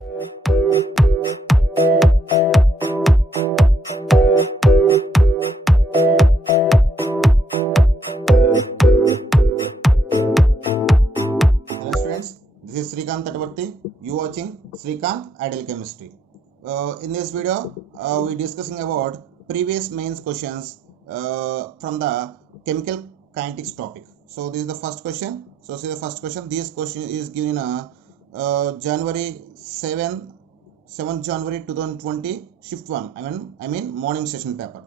Hello students, this is Srikanth Tatavarti. You watching Srikanth Ideal Chemistry. In this video, we discussing about previous mains questions from the chemical kinetics topic. So this is the first question. So see the first question. This question is given in January 7th January 2020 shift 1. I mean morning session paper.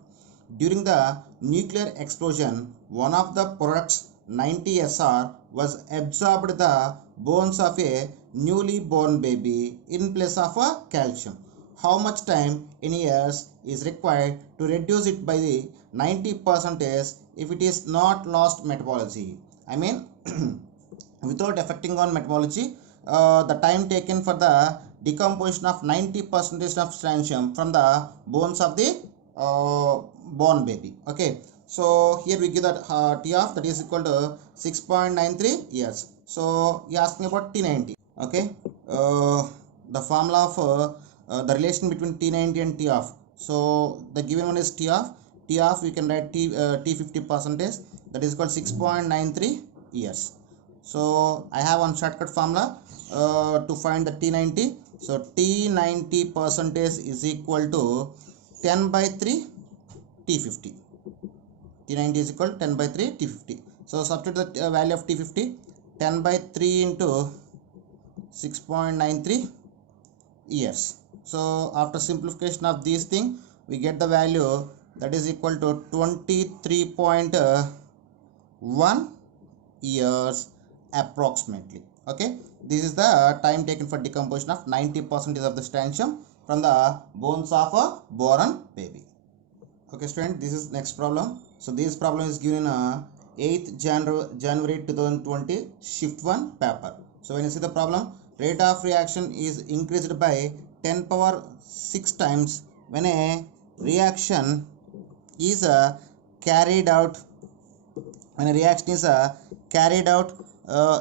During the nuclear explosion, one of the products 90 SR was absorbed the bones of a newly born baby in place of a calcium. How much time in years is required to reduce it by the 90% if it is not lost metabology? I mean without affecting on metabology, the time taken for the decomposition of 90% of strontium from the bones of the born baby. Okay, so here we give that T of that is equal to 6.93 years. So you ask me about T90. Okay, the formula of the relation between T90 and T of. So the given one is T of we can write T50%, that is equal to 6.93 years. So I have one shortcut formula to find the T90. So T90% is equal to 10 by 3 T50. T90 is equal to 10 by 3 T50. So substitute the value of T50, 10 by 3 into 6.93 years. So after simplification of these things, we get the value that is equal to 23.1 years approximately. Okay, this is the time taken for decomposition of 90% of the strontium from the bones of a born baby. Okay student, this is next problem. So this problem is given in 8th January 2020 shift 1 paper. So when you see the problem, rate of reaction is increased by 10 power 6 times when a reaction is carried out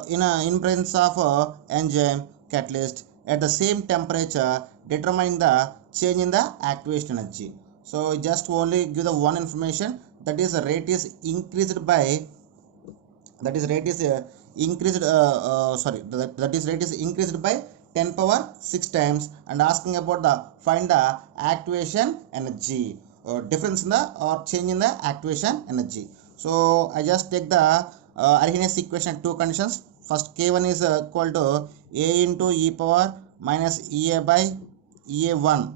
in presence of enzyme catalyst at the same temperature, determining the change in the activation energy. So just only give the one information, that is rate is increased by that is rate is increased by 10 power 6 times, and asking about the find the activation energy, difference in the or change in the activation energy. So I just take the Arrhenius equation at two conditions. First, K1 is equal to A into e power minus EA by EA1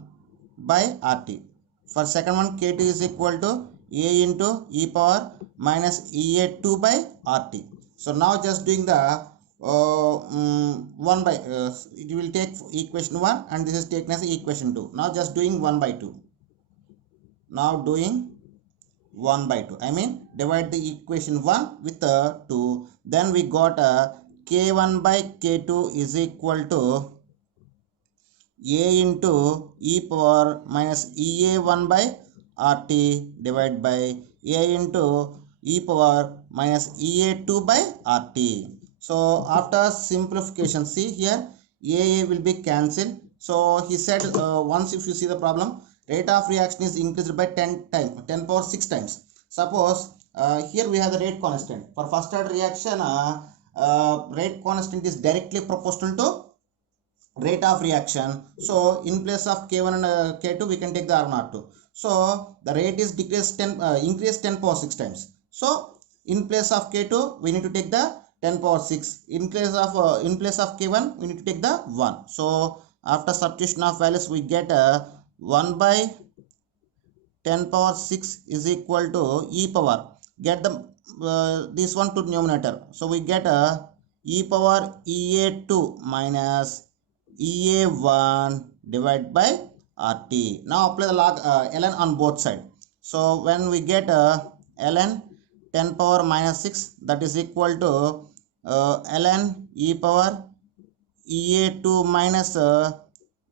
by RT. For second one, K2 is equal to A into e power minus EA2 by RT. So now just doing the it will take equation 1 and this is taken as equation 2. Now just doing 1 by 2. Now doing 1 by 2. I mean divide the equation 1 with 2. Then we got K1 by K2 is equal to A into e power minus EA1 by RT divided by A into e power minus EA2 by RT. So after simplification, see here AA will be cancelled. So he said once if you see the problem, rate of reaction is increased by 10 power 6 times. Suppose here we have the rate constant. For first order reaction, rate constant is directly proportional to rate of reaction. So in place of K1 and K2 we can take the R02. So the rate is increased 10 power 6 times. So in place of K2 we need to take the 10 power 6. In place of K1 we need to take the 1. So after substitution of values we get 1 by 10 power 6 is equal to e power. Get the this one to denominator. So we get e power EA2 minus EA1 divided by RT. Now apply the log ln on both sides. So when we get ln 10 power minus 6, that is equal to ln e power EA2 minus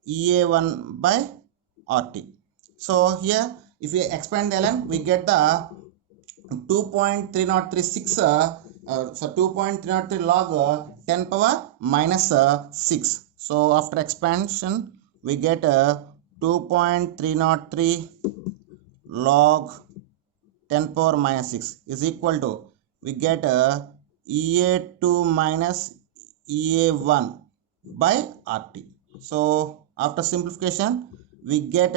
EA1 by RT. So here if we expand the ln, we get the 2.3036 so 2.303 log 10 power minus 6. So after expansion we get 2.303 log 10 power minus 6 is equal to, we get EA2 minus EA1 by RT. So after simplification we get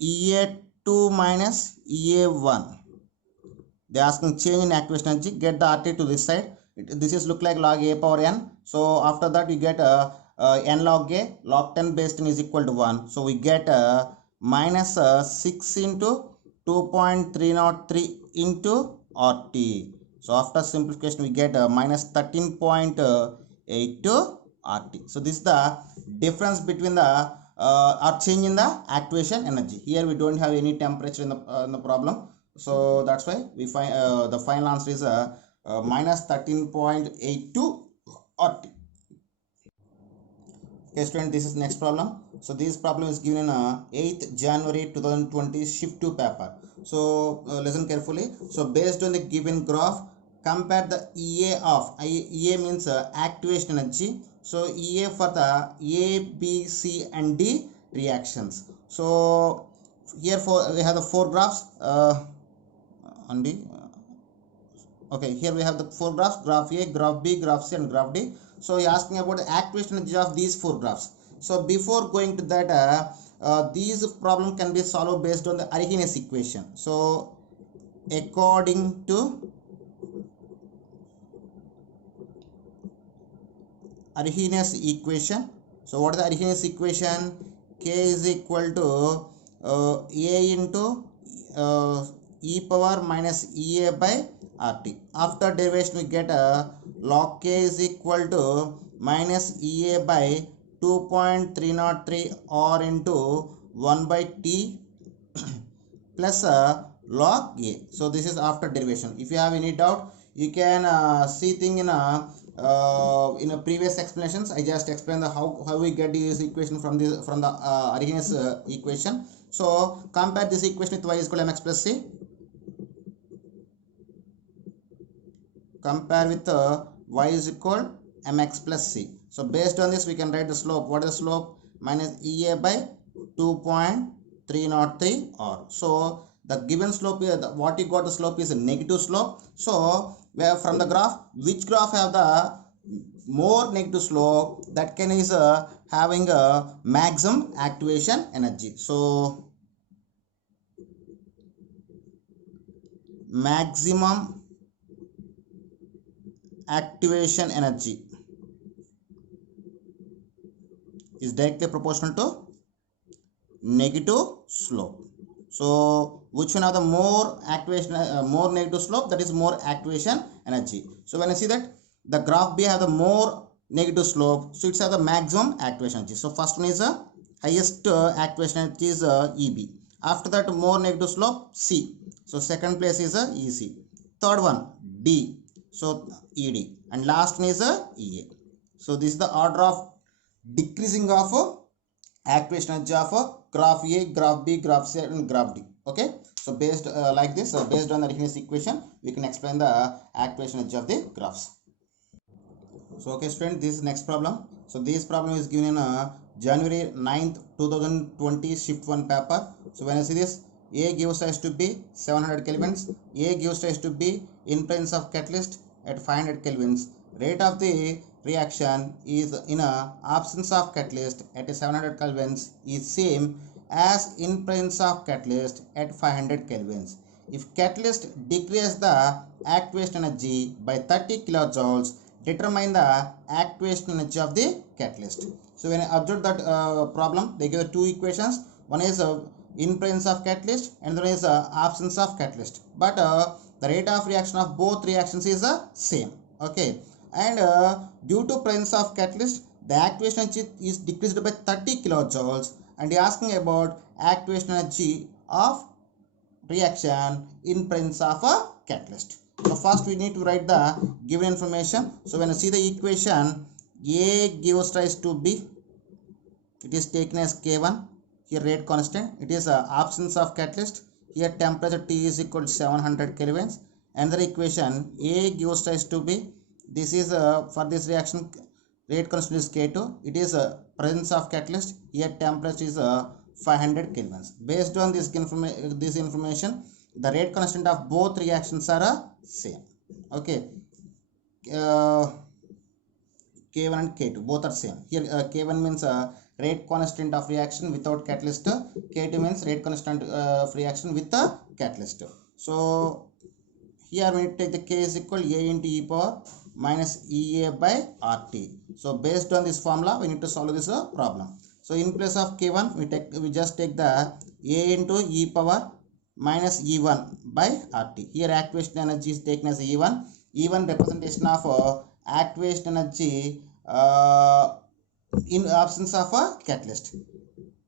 EA2 minus EA1. They asking change in activation energy, get the RT to this side. This is look like log A power n. So after that you get n log A, log 10 base 10 is equal to 1. So we get minus 6 into 2.303 into RT. So after simplification we get minus 13.82 RT. So this is the difference between the or change in the activation energy. Here we don't have any temperature in the problem. So that's why we find the final answer is minus 13.82 RT. Okay student, this is next problem. So this problem is given in 8th January 2020 shift 2 paper. So listen carefully. So based on the given graph, compare the EA of, EA means activation energy. So EA for the A, B, C and D reactions. So here we have the four graphs okay, here we have the four graphs, graph A, graph B, graph C and graph D. So he asking about the activation energy of these four graphs. So before going to that, these problem can be solved based on the Arrhenius equation. So according to Arrhenius equation, so what is the Arrhenius equation? K is equal to A into e power minus EA by RT. After derivation we get log K is equal to minus EA by 2.303 R into 1 by T plus log A. So this is after derivation. If you have any doubt, you can see thing in a previous explanations. I just explained the how we get this equation from the Arrhenius equation. So compare this equation with y is equal to mx plus c. Compare with y is equal mx plus c. So based on this we can write the slope. What is the slope? Minus EA by 2.303 R. So the given slope here, what you got the slope is a negative slope. So where from the graph, which graph have the more negative slope, that can is having a maximum activation energy. So maximum activation energy is directly proportional to negative slope. So which one have the more activation, more negative slope, that is more activation energy. So when I see that the graph B have the more negative slope, so it's have the maximum activation energy. So first one is the highest activation energy is EB. After that more negative slope C. So second place is EC. Third one D. So ED. And last one is EA. So this is the order of decreasing of activation energy of graph A, graph B, graph C and graph D. Okay, so based like this, based on the Arrhenius equation, we can explain the activation energy of the graphs. So okay student, this is next problem. So this problem is given in January 9th 2020 shift 1 paper. So when I see this, A gives rise to B 700 kelvins, A gives rise to B in presence of catalyst at 500 kelvins. Rate of the reaction is in absence of catalyst at 700 kelvins is same as in presence of catalyst at 500 kelvins. If catalyst decreases the activation energy by 30 kilojoules, determine the activation energy of the catalyst. So when I observe that problem, they give two equations. One is in presence of catalyst and the other is absence of catalyst, but the rate of reaction of both reactions is same. Okay, and due to presence of catalyst, the activation energy is decreased by 30 kilojoules, and he asking about activation energy of reaction in presence of a catalyst. So first we need to write the given information. So when you see the equation, A gives rise to B, it is taken as K1. Here rate constant, it is absence of catalyst. Here temperature T is equal to 700 kelvins. Another equation, A gives rise to B. This is for this reaction rate constant is K2. It is a presence of catalyst. Here temperature is 500 kelvins. Based on this information, the rate constant of both reactions are same. Okay. K1 and K2 both are same. Here K1 means rate constant of reaction without catalyst. K2 means rate constant of reaction with the catalyst. So here we take the K is equal A into e power minus EA by RT. So based on this formula, we need to solve this problem. So in place of K1, we just take the A into e power minus E1 by RT. Here activation energy is taken as E1. E1 representation of activation energy in absence of a catalyst.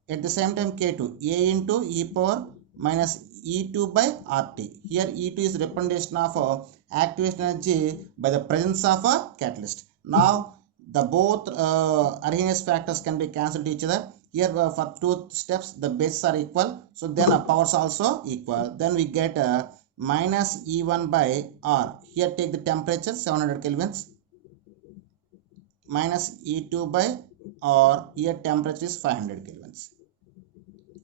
At the same time K2, A into e power minus E2 by RT. Here E2 is representation of activation energy by the presence of a catalyst. Now the both Arrhenius factors can be cancelled each other. Here for two steps the bases are equal, so then powers also equal. Then we get minus E1 by R. Here take the temperature 700 kelvins minus E2 by R. Here temperature is 500 kelvins.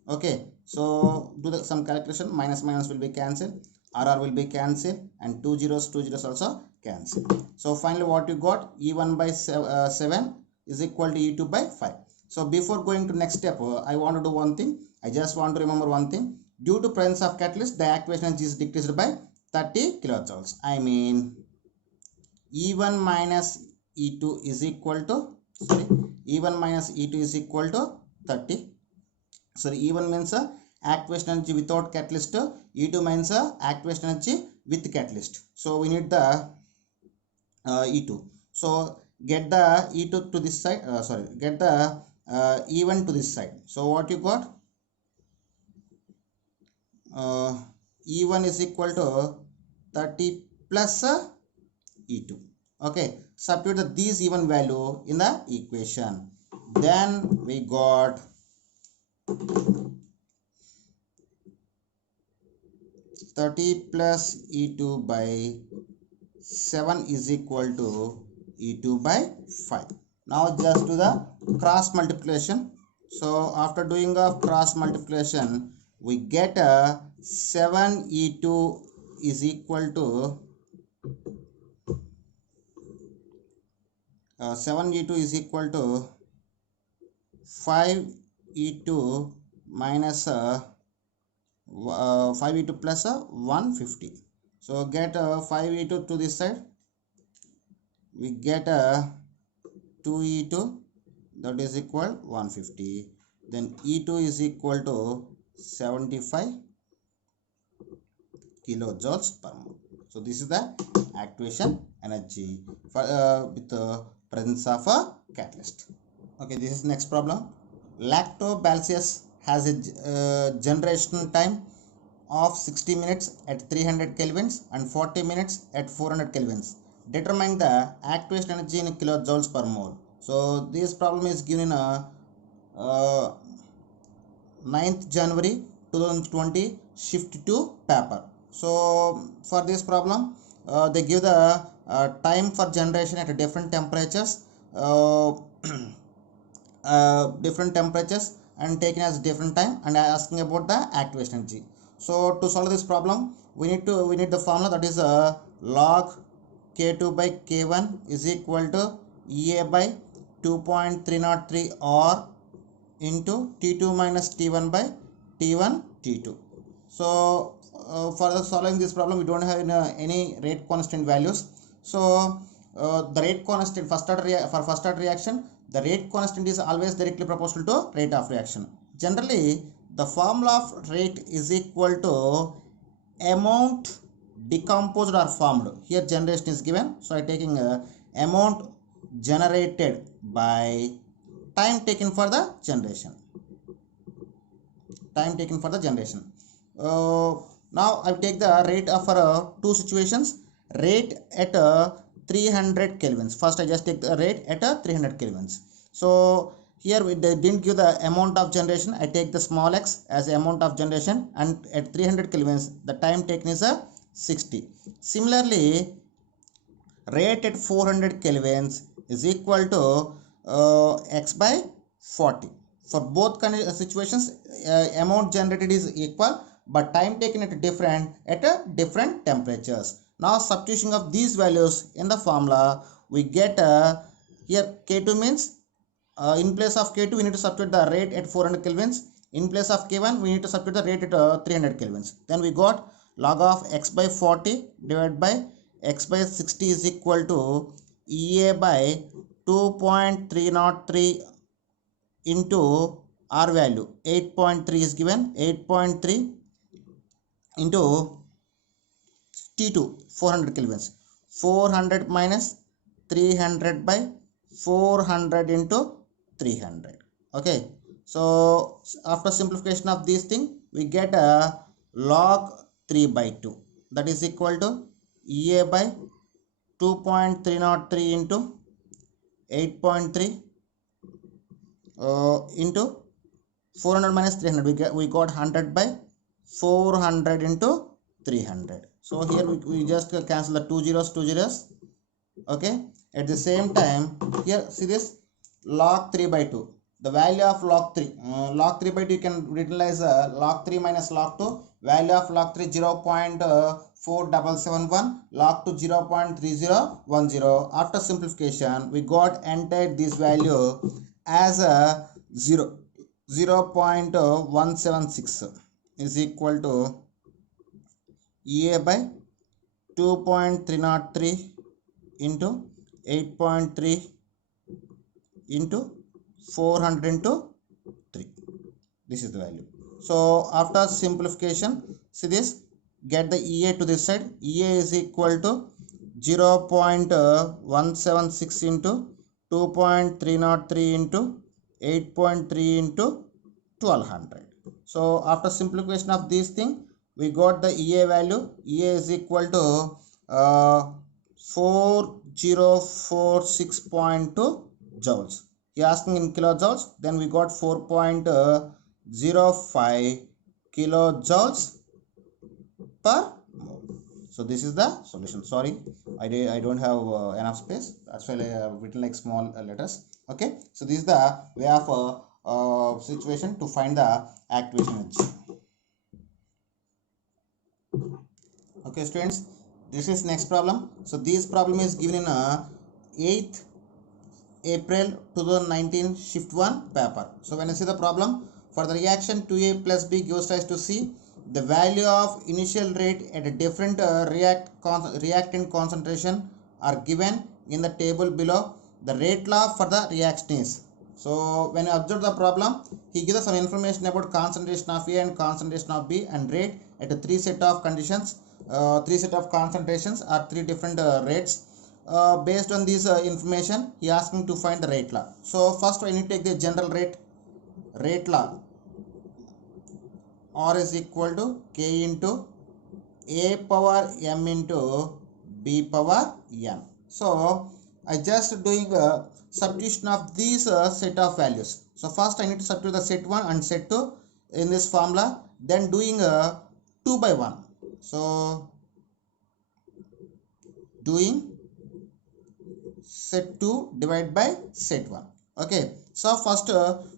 Okay, so do some calculation. Minus will be cancelled, RR will be cancelled, and two zeros also cancelled. So finally what you got, E1 by 7 is equal to E2 by 5. So before going to next step, I want to do one thing. I just want to remember one thing. Due to presence of catalyst, the activation energy is decreased by 30 kilojoules. I mean E1 minus E2 is equal to, E1 minus E2 is equal to 30. Sorry, E1 means activation energy without catalyst. E2 means activation energy with catalyst. So we need the E2. So get the E2 to this side. Get the E1 to this side. So what you got? E1 is equal to 30 plus E2. Okay, substitute these E1 value in the equation. Then we got 30 plus E2 by 7 is equal to E2 by 5. Now just do the cross multiplication. So after doing a cross multiplication, we get a 7 E2 is equal to 7 E2 is equal to 5 E2 minus 5 E2 plus 150. So get 5 E2 to this side. We get 2 E2, that is equal 150. Then E2 is equal to 75 kilojoules per mole. So this is the activation energy for with the presence of a catalyst. Okay, this is next problem. Lactobacillus has a generation time of 60 minutes at 300 kelvins and 40 minutes at 400 kelvins. Determine the activation energy in kilojoules per mole. So this problem is given in 9th January 2020 shift 2 paper. So for this problem they give the time for generation at different temperatures and taken as different time, and asking about the activation energy. So to solve this problem, we need the formula, that is log K2 by K1 is equal to EA by 2.303 R into T2 minus T1 by T1 T2. So for solving this problem, we don't have any rate constant values. So the rate constant for first order reaction, the rate constant is always directly proportional to rate of reaction. Generally, the formula of rate is equal to amount decomposed or formed. Here generation is given, so I am taking amount generated by time taken for the generation. Now I take the rate of two situations. Rate at 300 kelvins. First I just take the rate at 300 kelvins. So here they didn't give the amount of generation. I take the small x as amount of generation, and at 300 kelvins the time taken is 60. Similarly, rate at 400 kelvins is equal to x by 40. For both situations, amount generated is equal, but time taken at different temperatures. Now substitution of these values in the formula, we get here K2 means in place of K2 we need to substitute the rate at 400 kelvins. In place of K1 we need to substitute the rate at 300 kelvins. Then we got log of x by 40 divided by x by 60 is equal to EA by 2.303 into R value 8.3 is given, 8.3 into T2 400 kelvins, 400 minus 300 by 400 into 300. Okay, so after simplification of this thing we get a log 3 by 2, that is equal to EA by 2.303 into 8.3 into 400 minus 300, we got 100 by 400 into 300. So here we just cancel the two zeros. Okay, at the same time here see this log 3 by 2, the value of log 3, log 3 by 2 you can utilize log 3 minus log 2, value of log 3 0.4771, log 2 0.3010. After simplification we got entered this value as a 0.176 is equal to EA by 2.303 into 8.3 into 400 into 3. This is the value. So after simplification, see this, get the EA to this side. EA is equal to 0.176 into 2.303 into 8.3 into 1200. So after simplification of this thing, we got the EA value. EA is equal to 4046.2 joules. He asking in kilojoules, then we got 4.05 kilojoules per mole. So this is the solution. Sorry, I don't have enough space, that's why I have written like small letters. Okay, so this is the way of situation to find the activation energy. Okay students, this is next problem. So this problem is given in 8th April 2019 shift 1 paper. So when I see the problem, for the reaction 2A plus B gives rise to C, the value of initial rate at a different reactant concentration are given in the table below. The rate law for the reaction is. So when you observe the problem, he gives us some information about concentration of A and concentration of B and rate at a three set of conditions, three set of concentrations or three different rates. Based on this information, he asked me to find the rate law. So first I need to take the general rate law. R is equal to K into A power M into B power M. So I just doing a substitution of these set of values. So first I need to substitute the set 1 and set 2 in this formula, then doing a 2 by 1. So doing set 2 divided by set 1. Okay, so first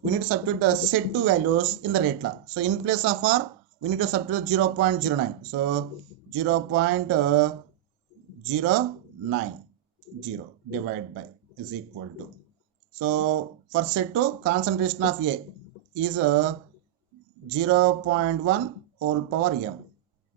we need to substitute the set 2 values in the rate law. So in place of R we need to substitute 0.09. So 0.090 divided by is equal to. So for set 2, concentration of A is 0.1 whole power M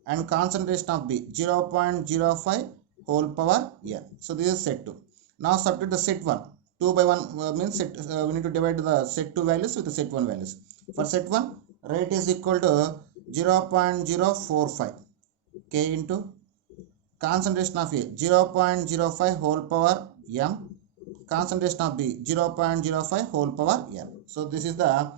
and concentration of B 0.05 whole power N. So this is set 2. Now substitute the set 1. 2 by 1 means set, we need to divide the set 2 values with the set 1 values. For set 1, rate is equal to 0.045 K into concentration of A 0.05 whole power M, concentration of B 0.05 whole power N. So this is the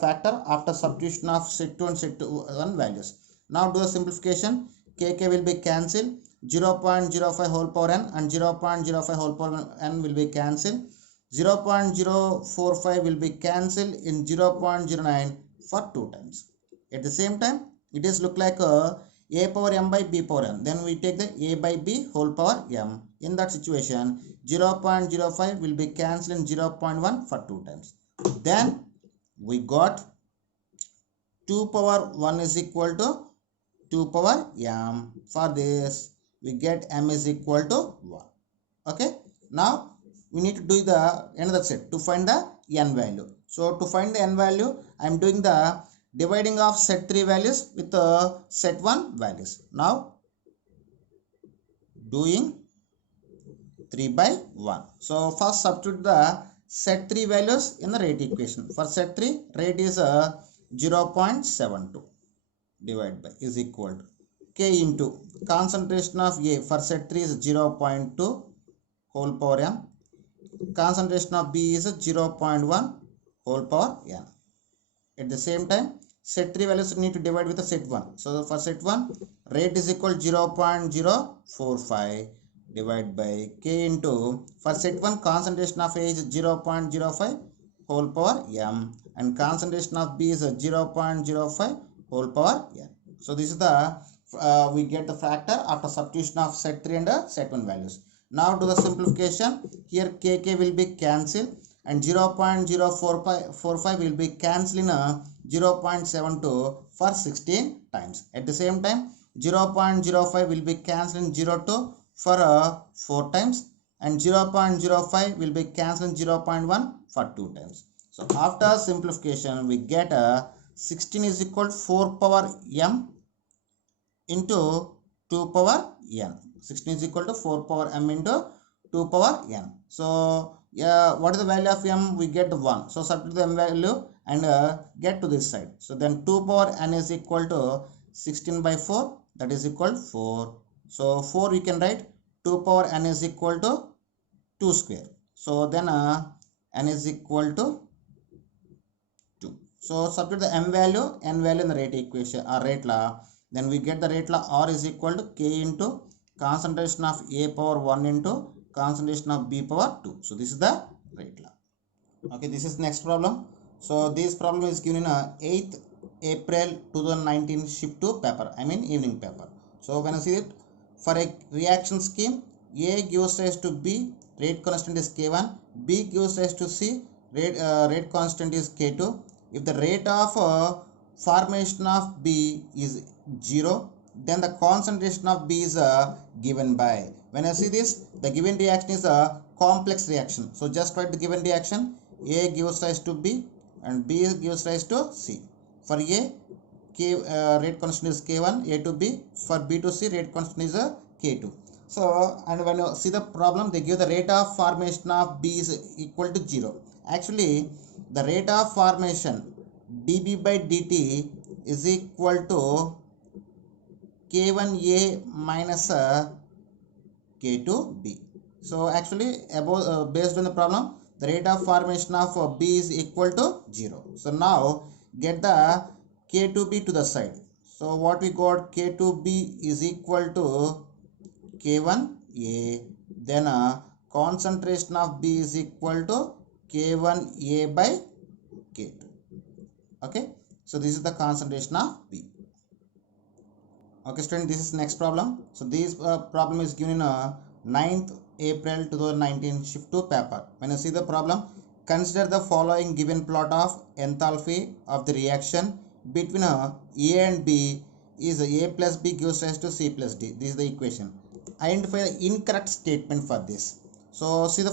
factor after substitution of set 2 and set 1 values. Now do a simplification. KK will be cancelled. 0.05 whole power n and 0.05 whole power n will be cancelled. 0.045 will be cancelled in 0.09 for 2 times. At the same time, it is look like a power m by b power n. Then we take the a by b whole power m. In that situation, 0.05 will be cancelled in 0.1 for 2 times. Then we got 2 power 1 is equal to 2 power m. For this, we get m is equal to 1. Okay. Now we need to do the another set to find the n value. So to find the n value, I am doing the dividing of set 3 values with set 1 values. Now doing 3 by 1. So first substitute the set 3 values in the rate equation. For set 3, rate is 0.72 divided by is equal to k into concentration of A for set 3 is 0.2 whole power m. Concentration of B is 0.1 whole power n. At the same time, set 3 values need to divide with the set 1. So for set 1, rate is equal to 0.045 divided by k into, for set 1 concentration of A is 0.05 whole power m and concentration of B is 0.05 whole power n. So this is the we get the factor after substitution of set 3 and set 1 values. Now to the simplification, here kk will be cancelled and 0.045 will be cancelled in 0.72 for 16 times. At the same time, 0.05 will be cancelled in 02 for 4 times and 0.05 will be cancelled in 0.1 for 2 times. So after simplification, we get 16 is equal to 4 power m into 2 power n. 16 is equal to 4 power m into 2 power n. So what is the value of m? We get 1. So substitute the m value and get to this side. So then 2 power n is equal to 16 by 4, that is equal to 4. So 4 we can write 2 power n is equal to 2 square. So then n is equal to 2. So substitute the n value in the rate equation or rate law. Then we get the rate law R is equal to k into concentration of A power 1 into concentration of B power 2. So this is the rate law. Okay, this is next problem. So this problem is given in 8th April 2019 shift 2 paper, I mean evening paper. So when I see it, for a reaction scheme, A gives rise to B, rate constant is K1, B gives rise to C, rate constant is K2. If the rate of formation of B is 0, then the concentration of B is given by. When I see this, the given reaction is a complex reaction. So just write the given reaction. A gives rise to B and B gives rise to C. For A, rate constant is K1, A to B. For B to C, rate constant is K2. So, and when you see the problem, they give the rate of formation of B is equal to 0. Actually, the rate of formation dB by dt is equal to K1A minus K2B. So actually, above, based on the problem, the rate of formation of B is equal to 0. So now get the K2B to the side. So what we got, K2B is equal to K1A. Then concentration of B is equal to K1A by K2. Okay. So this is the concentration of B. Okay, student, this is next problem. So this problem is given in 9th April 2019 shift 2 paper. When you see the problem, consider the following given plot of enthalpy of the reaction between A and B is A plus B gives rise to C plus D. This is the equation. Identify the incorrect statement for this. So see the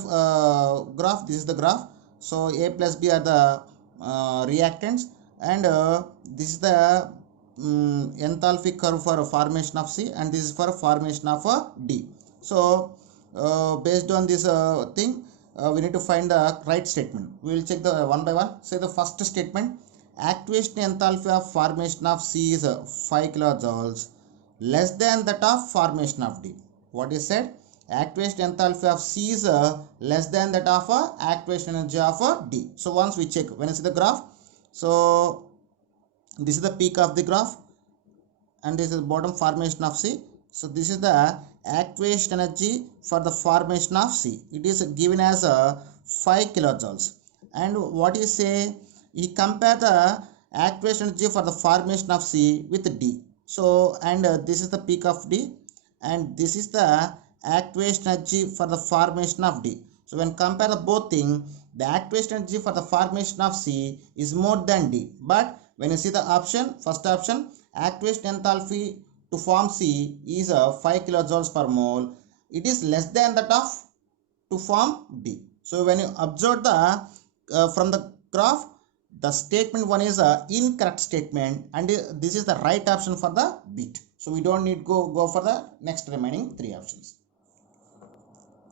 graph. This is the graph. So A plus B are the reactants and this is the enthalpy curve for formation of C and this is for formation of D. So based on this thing, we need to find the right statement. We will check the one by one. Say the first statement, activation enthalpy of formation of C is 5 kilojoules less than that of formation of D. What is said? Activation enthalpy of C is less than that of activation energy of D. So once we check, when you see the graph, so this is the peak of the graph and this is the bottom formation of C. So this is the activation energy for the formation of C. It is given as 5 kilojoules. And what you say, you compare the activation energy for the formation of C with D. So and this is the peak of D, and this is the activation energy for the formation of D. So when compare the both things, the activation energy for the formation of C is more than D. But when you see the option, first option, activation enthalpy to form C is 5 kilojoules per mole. It is less than that of to form D. So when you observe the from the graph, the statement one is a incorrect statement, and this is the right option for the bit. So we don't need go for the next remaining three options.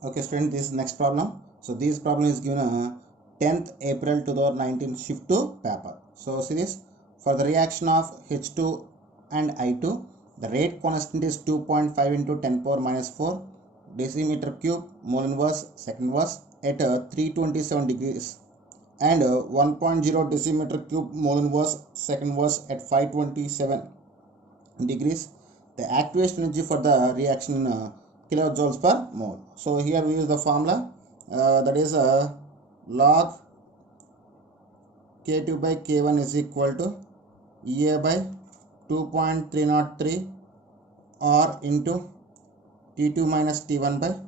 Okay, student, this is next problem. So this problem is given 10th April 2019 shift to paper. So see this, for the reaction of H2 and I2, the rate constant is 2.5 into 10 power minus 4 decimeter cube mole inverse second inverse at 327 degrees, and 1.0 decimeter cube mole inverse second inverse at 527 degrees. The activation energy for the reaction in kilojoules per mole. So here we use the formula that is log K2 by K1 is equal to EA by 2.303 R into T2 minus T1 by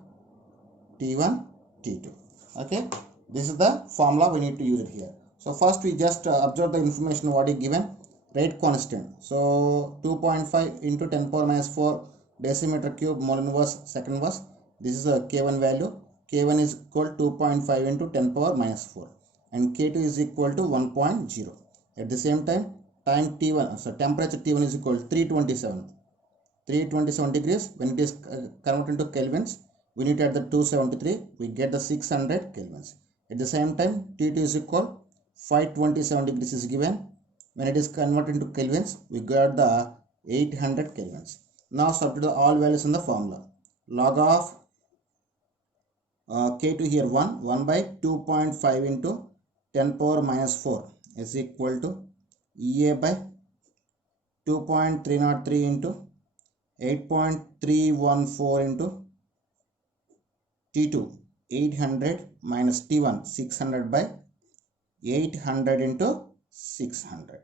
T1 T2. Okay, this is the formula we need to use it here. So first we just observe the information what is given. Rate constant, so 2.5 into 10 power minus 4 decimeter cube mole inverse second inverse. This is a K1 value. K1 is equal to 2.5 into 10 power minus 4, and K2 is equal to 1.0. At the same time T1, so temperature T1 is equal to 327 degrees. When it is converted into kelvins, we need to add the 273, we get the 600 kelvins. At the same time T2 is equal 527 degrees is given. When it is converted into kelvins, we got the 800 kelvins. Now substitute all values in the formula. Log of K2 here 1 by 2.5 into 10 power minus 4 is equal to EA by 2.303 into 8.314 into T2 800 minus T1 600 by 800 into 600.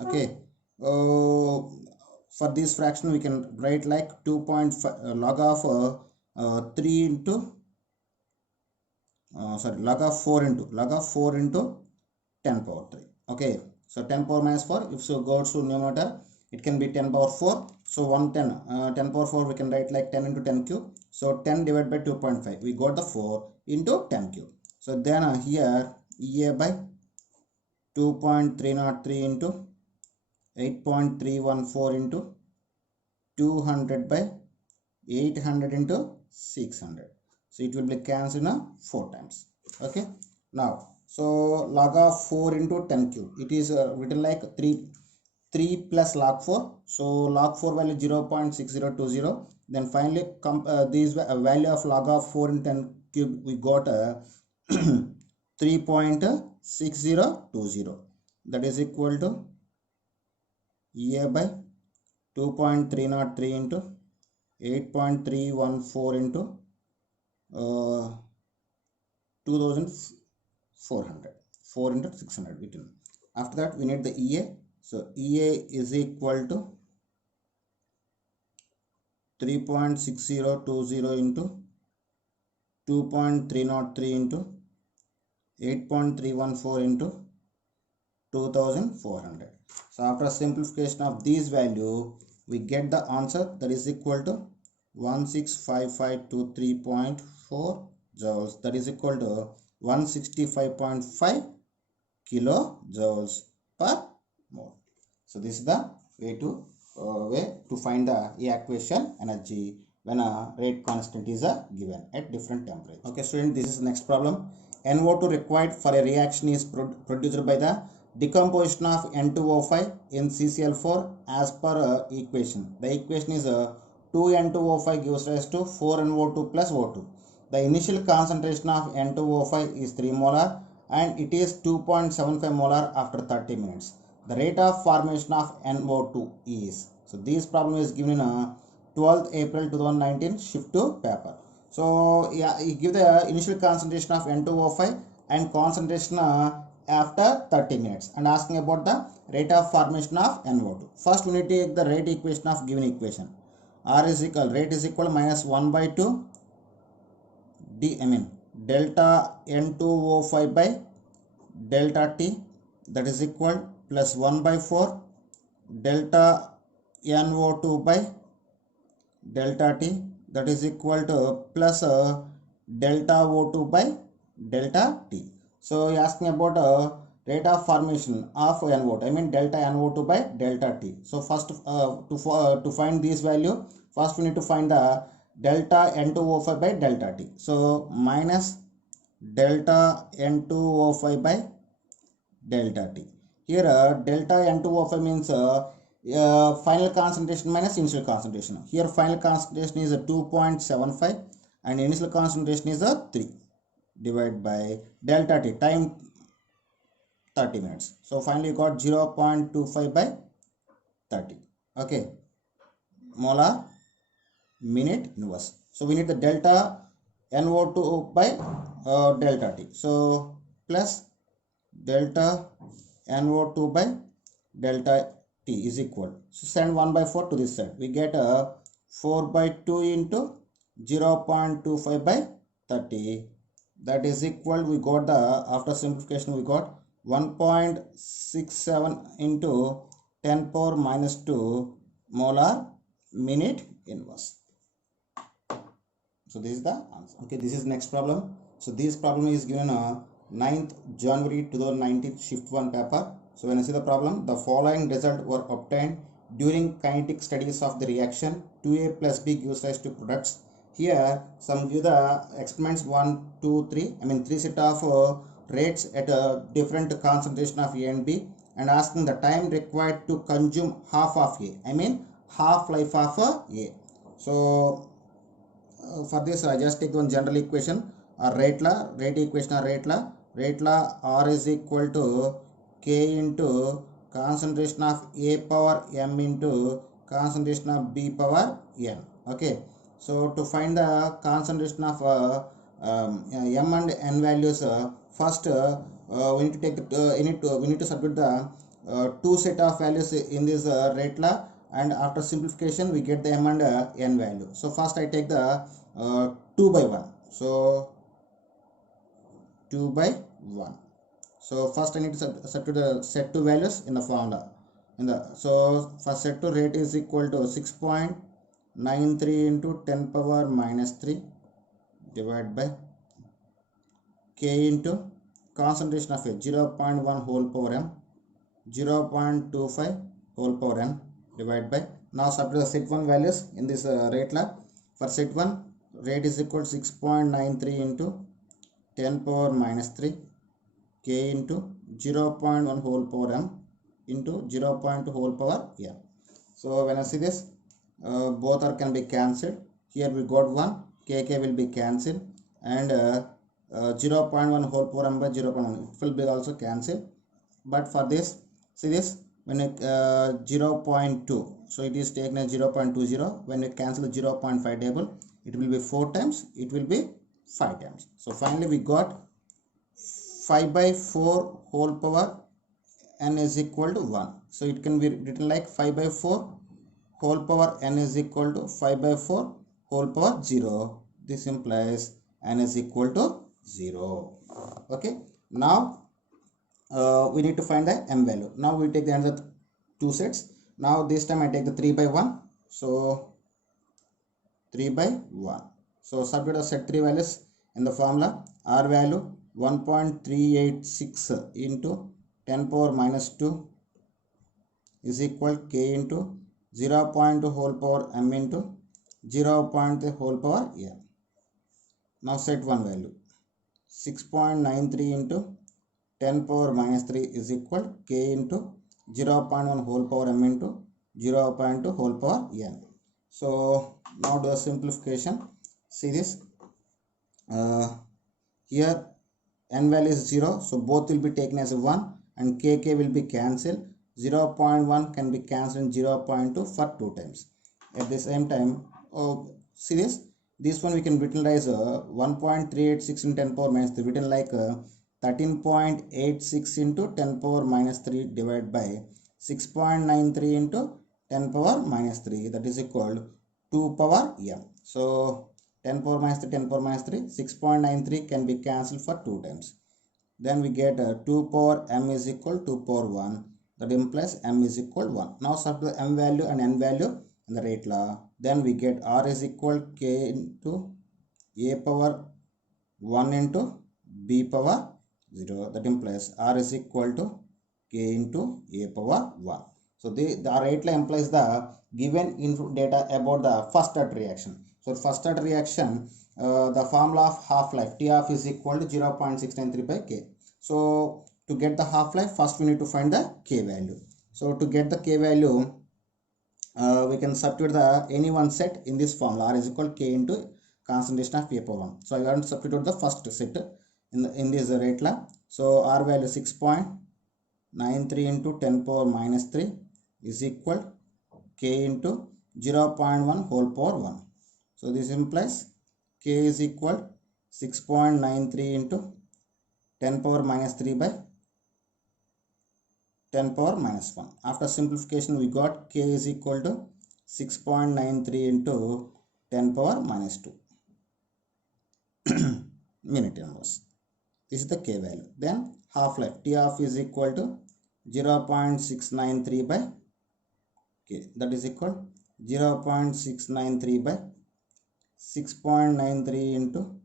Okay, for this fraction we can write like 2.5 log of 3 into log of 4 into 10 power 3. Okay, so 10 power minus 4, if so goes to numerator, it can be 10 power 4. So 10 power 4 we can write like 10 into 10 cube. So 10 divided by 2.5, we got the 4 into 10 cube. So then here EA by 2.303 into 8.314 into 200 by 800 into 600. So it will be cancelled 4 times. Okay, now so log of 4 into 10 cube, it is written like 3 plus log 4. So log 4 value 0.6020. Then finally this value of log of 4 into 10 cube, we got 3.6020. that is equal to EA by 2.303 into 8.314 into 2400, 4 into 600 between. After that we need the EA. So EA is equal to 3.6020 into 2.303 into 8.314 into 2400. So after simplification of these value, we get the answer that is equal to 1655523.4 joules, that is equal to 165.5 kilojoules per mole. So this is the way to find the evacuation energy when a rate constant is given at different temperature. Okay student, this is the next problem. NO2 required for a reaction is produced by the decomposition of N2O5 in CCl4 as per equation. The equation is 2N2O5 gives rise to 4NO2 plus O2. The initial concentration of N2O5 is 3 molar and it is 2.75 molar after 30 minutes. The rate of formation of NO2 is. So this problem is given in 12th April 2019 shift to paper. So yeah, you give the initial concentration of N2O5 and concentration after 30 minutes and asking about the rate of formation of NO2. First we need to take the rate equation of given equation. R is equal, rate is equal minus 1 by 2 delta N2O5 by delta T, that is equal plus 1 by 4 delta NO2 by delta T, that is equal to plus delta O2 by delta T. So he asking about rate of formation of NO2, I mean delta NO2 by delta T. So first to find this value, first we need to find the delta N2O5 by delta T. So minus delta N2O5 by delta T. Here delta N2O5 means final concentration minus initial concentration. Here final concentration is 2.75 and initial concentration is 3 divided by delta T, time 30 minutes. So finally you got 0.25 by 30. Okay, molar minute inverse. So we need the delta NO2 by delta T. So plus delta NO2 by delta T is equal. So send 1 by 4 to this side. We get 4 by 2 into 0.25 by 30. That is equal, we got the, after simplification we got 1.67 into 10 power minus 2 molar minute inverse. So this is the answer. Okay, this is next problem. So this problem is given on 9th January 2019 shift 1 paper. So when I see the problem, the following results were obtained during kinetic studies of the reaction. 2A plus B gives rise to products. Here some give the experiments 1, 2, 3. I mean 3 set of rates at a different concentration of A and B, and asking the time required to consume half of A. I mean half life of A. So for this I just take one general equation, rate equation or rate law. R is equal to K into concentration of A power M into concentration of B power N. Okay, so to find the concentration of M and N values, first we need to take the we need to substitute the two set of values in this rate law, and after simplification we get the M and N value. So first I take the 2 by 1. So 2 by 1. So first I need to substitute the set 2 values in the formula. So for set 2, rate is equal to 6.93 into 10 power minus 3 divided by K into concentration of A 0.1 whole power M, 0.25 whole power N divided by, now substitute the set 1 values in this rate law. For set 1, rate is equal to 6.93 into 10 power minus 3 K into 0.1 whole power M into 0.2 whole power M. So when I see this, both are can be cancelled. Here we got 1, KK will be cancelled, and 0.1 whole power M by 0.1 it will be also cancelled. But for this, see this, when it 0.2, so it is taken as 0.20. When we cancel the 0.5 table, it will be 4 times, it will be 5 times. So finally we got 5 by 4 whole power N is equal to 1. So it can be written like 5 by 4 whole power N is equal to 5 by 4 whole power 0. This implies N is equal to 0. Okay, now we need to find the M value. Now we take the another 2 sets. Now this time I take the 3 by 1. So 3 by 1. So substitute the set 3 values in the formula. R value 1.386 into 10 power minus 2 is equal K into 0.2 whole power M into 0.3 whole power M. Now set 1 value 6.93 into 10 power minus 3 is equal K into 0.1 whole power M into 0.2 whole power N. So now do a simplification. See this, here N value is 0, so both will be taken as a 1, and KK will be cancelled. 0.1 can be cancelled in 0.2 for 2 times. At the same time, see this one we can written as 1.386 in 10 power minus 3, written like 13.86 into 10 power minus 3 divided by 6.93 into 10 power minus 3, that is equal to 2 power m. So 10 power minus 3, 10 power minus 3, 6.93 can be cancelled for 2 times. Then we get 2 power m is equal to 2 power 1. That implies m is equal to 1. Now substitute the m value and n value in the rate law. Then we get r is equal k into a power 1 into b power 0. That implies r is equal to k into a power 1. So the rate law implies the given input data about the first order reaction. So first order reaction, the formula of half-life T of is equal to 0.693 by k. So to get the half-life, first we need to find the k value. So to get the k value, we can substitute the any one set in this formula. R is equal to k into concentration of p power 1. So I want to substitute the first set in this rate law. So R value 6.93 into 10 power minus 3 is equal k into 0.1 whole power 1. So this implies k is equal 6.93 into 10 power minus 3 by 10 power minus 1. After simplification, we got k is equal to 6.93 into 10 power minus 2 minute inverse. This is the k value. Then half-life T of is equal to 0.693 by k. That is equal 0.693 by 6.93 into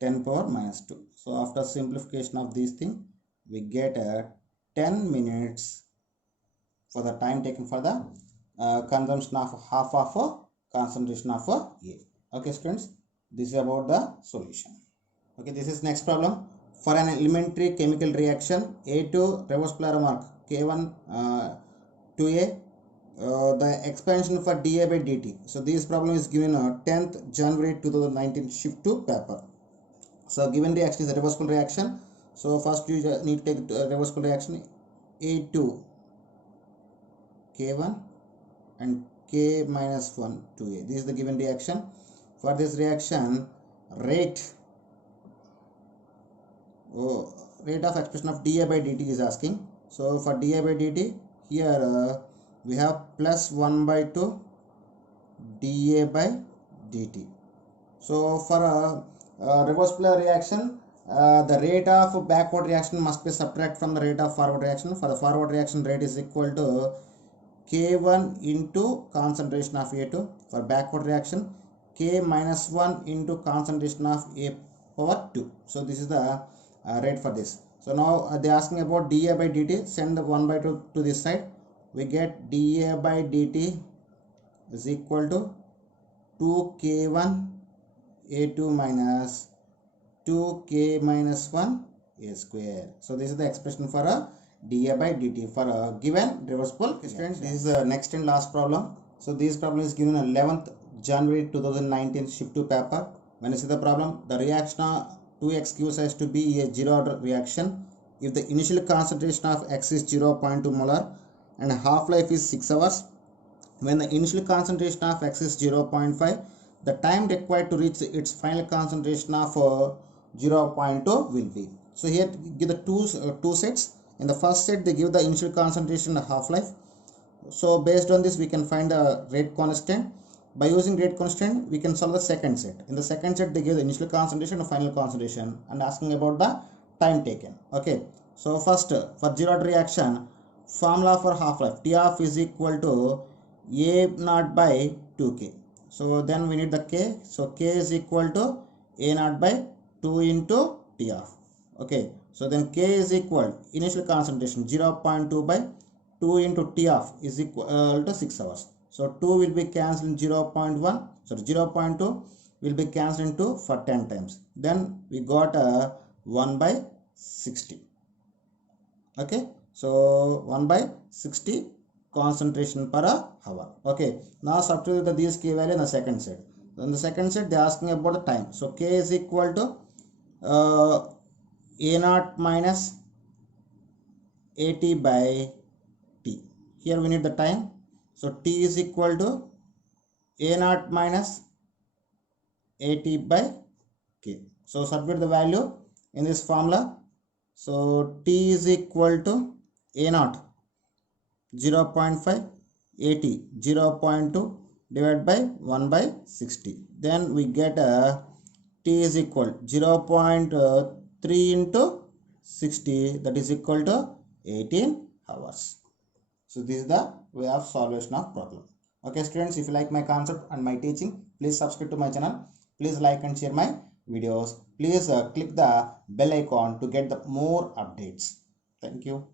10 power minus 2. So after simplification of these things, we get 10 minutes for the time taken for the consumption of half of concentration of A. Okay students, this is about the solution. Okay, this is next problem. For an elementary chemical reaction A2 reverse polar mark K1 2A, the expansion for dA by dt. So this problem is given 10th January 2019 shift 2 paper. So given reaction is a reversible reaction. So first you need to take reversible reaction A2 K1 and K minus 1 2A. This is the given reaction. For this reaction, rate of expression of dA by dt is asking. So for dA by dt, here we have plus 1 by 2 dA by dt. So for a reverse polar reaction, the rate of backward reaction must be subtracted from the rate of forward reaction. For the forward reaction, rate is equal to K1 into concentration of A2. For backward reaction, K minus 1 into concentration of A power 2. So this is the rate for this. So now they are asking about dA by dt. Send the 1 by 2 to this side. We get dA by dt is equal to 2K1 A2 minus 2K minus 1 A square. So this is the expression for a dA by dt for a given reversible reaction. This is the next and last problem. So this problem is given on 11th January 2019 shift 2 paper. When you see the problem, the reaction 2x gives us to be a zero order reaction if the initial concentration of X is 0.2 molar and half-life is 6 hours. When the initial concentration of X is 0.5, the time required to reach its final concentration of 0.2 will be. So here give the two sets. In the first set, they give the initial concentration and half-life. So based on this, we can find the rate constant. By using rate constant, we can solve the second set. In the second set, they give the initial concentration and final concentration and asking about the time taken. Okay. So first, for zero order reaction, formula for half-life T of is equal to A naught by 2K. So then we need the K. So K is equal to A naught by 2 into T of. Okay. So then K is equal initial concentration 0.2 by 2 into T of is equal to 6 hours. So 2 will be cancelled in 0.1. So 0.2 will be cancelled into for 10 times. Then we got 1 by 60. Okay. So 1 by 60 concentration per hour. Okay. Now substitute these K value in the second set. So in the second set, they are asking about the time. So K is equal to A naught minus AT by T. Here we need the time. So T is equal to A naught minus AT by K. So substitute the value in this formula. So t is equal to a naught 0.5, 80 0.2 divided by 1 by 60. Then we get t is equal 0.3 into 60, that is equal to 18 hours. So this is the way of solution of problem. Okay students, if you like my concept and my teaching, please subscribe to my channel. Please like and share my videos. Please click the bell icon to get the more updates. Thank you.